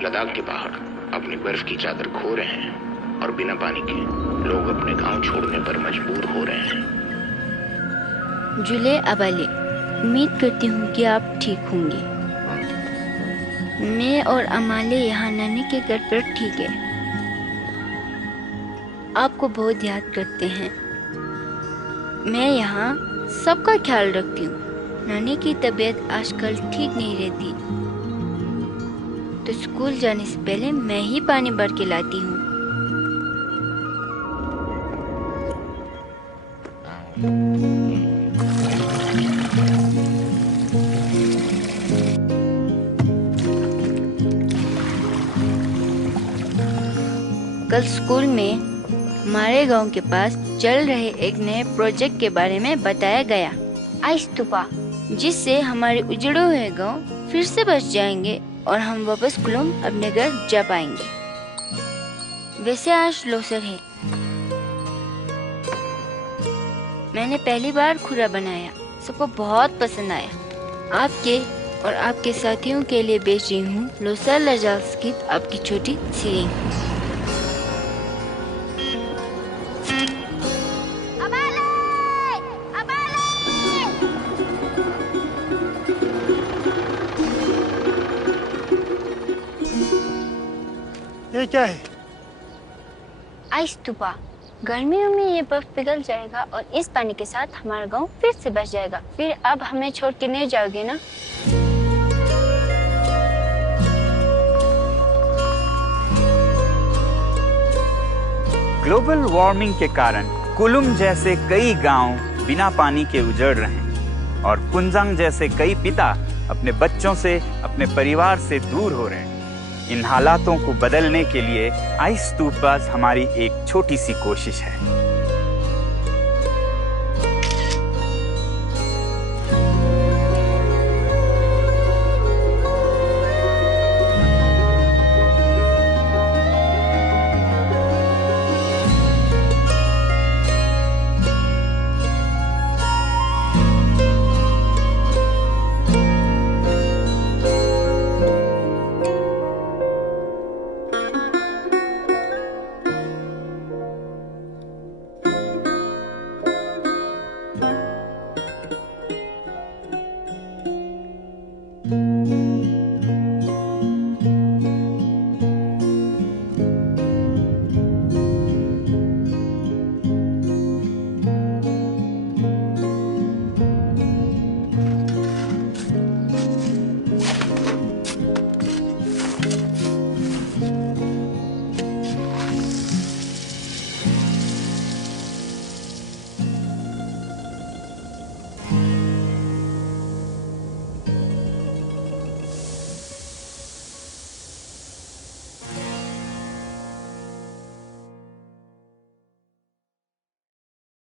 लद्दाख के पहाड़ अपनी बर्फ की चादर खो रहे हैं और बिना पानी के लोग अपने गांव छोड़ने पर मजबूर हो रहे हैं। जुले अबाले, उम्मीद करती हूँ कि आप ठीक होंगे। मैं और अमाले यहाँ नानी के घर पर ठीक है। आपको बहुत याद करते हैं। मैं यहाँ सबका ख्याल रखती हूँ। नानी की तबीयत आजकल ठीक नहीं रहती, तो स्कूल जाने से पहले मैं ही पानी भर के लाती हूँ। कल स्कूल में हमारे गांव के पास चल रहे एक नए प्रोजेक्ट के बारे में बताया गया, आइस स्तूपा, जिससे हमारे उजड़े हुए गांव फिर से बच जाएंगे और हम वापस कुलुम अपने घर जा पाएंगे। वैसे आज लोसर है। मैंने पहली बार खुरा बनाया, सबको बहुत पसंद आया। आपके और आपके साथियों के लिए बेच रही हूँ लोसर लजाल्स की आपकी छोटी सीरिंग। ये क्या है? आइस स्तूपा। गर्मियों में ये बर्फ पिघल जाएगा और इस पानी के साथ हमारा गांव फिर से बच जाएगा। फिर अब हमें छोड़ के नहीं जाओगे ना? ग्लोबल वार्मिंग के कारण कुलुम जैसे कई गांव बिना पानी के उजड़ रहे हैं और कुंजांग जैसे कई पिता अपने बच्चों से, अपने परिवार से दूर हो रहे हैं। इन हालातों को बदलने के लिए आइस स्तूपास हमारी एक छोटी सी कोशिश है।